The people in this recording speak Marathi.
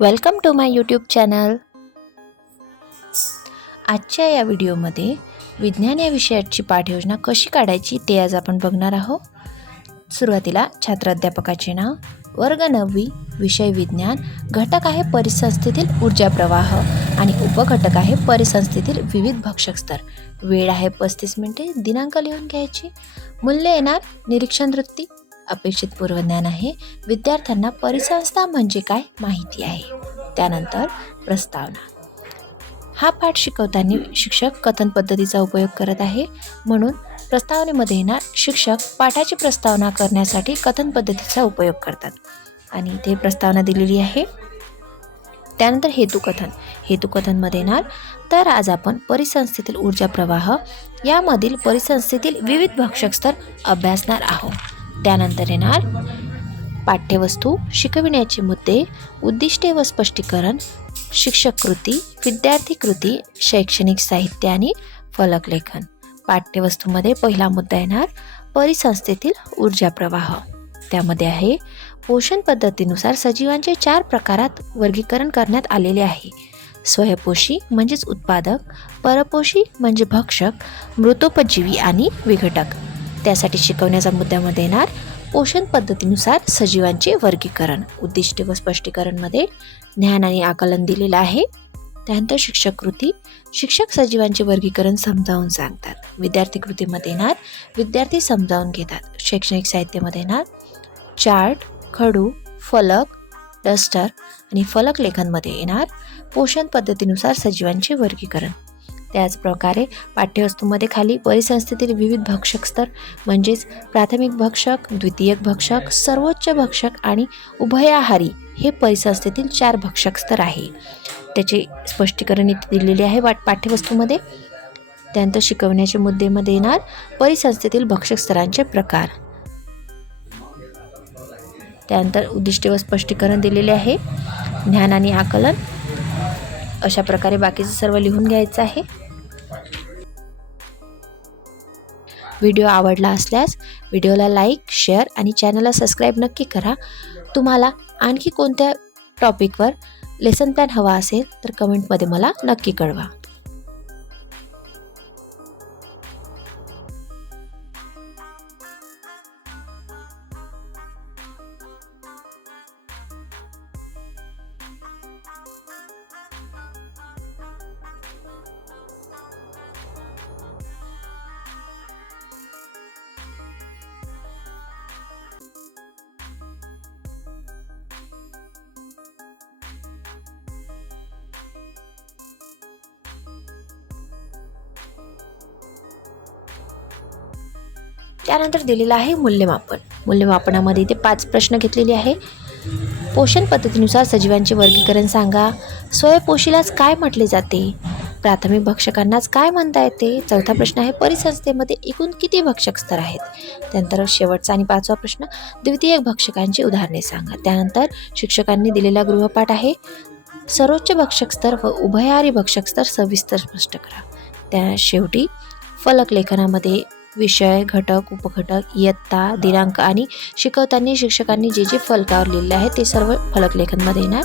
Welcome to my YouTube channel. आजच्या या व्हिडिओमध्ये विज्ञान या विषयाची पाठयोजना कशी काढायची ते आज आपण बघणार आहोत। सुरुवातीला छात्र अध्यापकाचे नाव, वर्ग 9वी, विषय विज्ञान, घटक आहे परिसंस्थेतील ऊर्जा प्रवाह आणि उपघटक आहे परिसंस्थेतील विविध भक्षक स्तर। वेळ आहे 35 मिनिटे। दिनांक लिहून घ्यायची। मूल्य येणार निरीक्षण वृत्ती। अपेक्षित पूर्वज्ञान आहे विद्यार्थ्यांना परिसंस्था म्हणजे काय माहिती आहे। त्यानंतर प्रस्तावना। हा पाठ शिकवताना शिक्षक कथन पद्धतीचा उपयोग करत आहे, म्हणून प्रस्तावनेमध्ये येणार शिक्षक पाठाची प्रस्तावना करण्यासाठी कथन पद्धतीचा उपयोग करतात आणि इथे प्रस्तावना दिलेली आहे। त्यानंतर हेतुकथनमध्ये येणार तर आज आपण परिसंस्थेतील ऊर्जा प्रवाह यामधील परिसंस्थेतील विविध भक्षक स्तर अभ्यासणार आहोत। त्यानंतर येणार पाठ्यवस्तू, शिकविण्याचे मुद्दे, उद्दिष्टे व स्पष्टीकरण, शिक्षक कृती, विद्यार्थी कृती, शैक्षणिक साहित्य आणि फलकलेखन। पाठ्यवस्तूमध्ये पहिला मुद्दा येणार परिसंस्थेतील ऊर्जा प्रवाह। त्यामध्ये आहे पोषण पद्धतीनुसार सजीवांचे 4 प्रकारात वर्गीकरण करण्यात आलेले आहे। स्वयंपोषी म्हणजेच उत्पादक, परपोषी म्हणजे भक्षक, मृतोपजीवी आणि विघटक। त्यासाठी शिकवण्याच्या मुद्द्यामध्ये येणार पोषण पद्धतीनुसार सजीवांचे वर्गीकरण। उद्दिष्टे व स्पष्टीकरणमध्ये ज्ञान आणि आकलन दिलेलं आहे। त्यानंतर शिक्षक कृती, शिक्षक सजीवांचे वर्गीकरण समजावून सांगतात। विद्यार्थी कृतीमध्ये येणार विद्यार्थी समजावून घेतात। शैक्षणिक साहित्यामध्ये येणार चार्ट, खडू, फलक, डस्टर आणि फलक लेखनमध्ये येणार पोषण पद्धतीनुसार सजीवांचे वर्गीकरण। त्याचप्रकारे पाठ्यवस्तूमध्ये खाली परिसंस्थेतील विविध भक्षक स्तर म्हणजेच प्राथमिक भक्षक, द्वितीयक भक्षक, सर्वोच्च भक्षक आणि उभयाहारी हे परिसंस्थेतील 4 भक्षक स्तर आहे। त्याचे स्पष्टीकरण इथे दिलेले आहे पाठ्यवस्तूमध्ये। त्यानंतर शिकवण्याच्या मुद्द्यामध्ये येणार परिसंस्थेतील भक्षक स्तरांचे प्रकार। त्यानंतर उद्दिष्टे व स्पष्टीकरण दिलेले आहे, ज्ञान आणि आकलन। अशा प्रकारे बाकीचं सर्व लिहून घ्यायचं आहे। व्हिडिओ आवडला असल्यास व्हिडिओला लाईक, शेअर आणि चॅनलला सबस्क्राईब नक्की करा। तुम्हाला आणखी कोणत्या टॉपिकवर लेसन प्लॅन हवा असेल तर कमेंटमध्ये मला नक्की कळवा। त्यानंतर दिलेलं आहे मूल्यमापन। मूल्यमापनामध्ये इथे 5 प्रश्न घेतलेले आहे। पोषण पद्धतीनुसार सजीवांचे वर्गीकरण सांगा। स्वयंपोषीलाच काय म्हटले जाते? प्राथमिक भक्षकांनाच काय म्हणता येते? चौथा प्रश्न आहे परिसंस्थेमध्ये एकूण किती भक्षक स्तर आहेत? त्यानंतर शेवटचा आणि 5वा प्रश्न द्वितीयक भक्षकांची उदाहरणे सांगा। त्यानंतर शिक्षकांनी दिलेला गृहपाठ आहे सर्वोच्च भक्षक स्तर व उभयहारी भक्षक स्तर सविस्तर स्पष्ट करा। त्या शेवटी फलक लेखनामध्ये विषय, घटक, उपघटक, इयत्ता, दिनांक आणि शिकवताना शिक्षकांनी जे फलकावर लिहिलेले आहे ते सर्व फलक लेखनमध्ये येणार।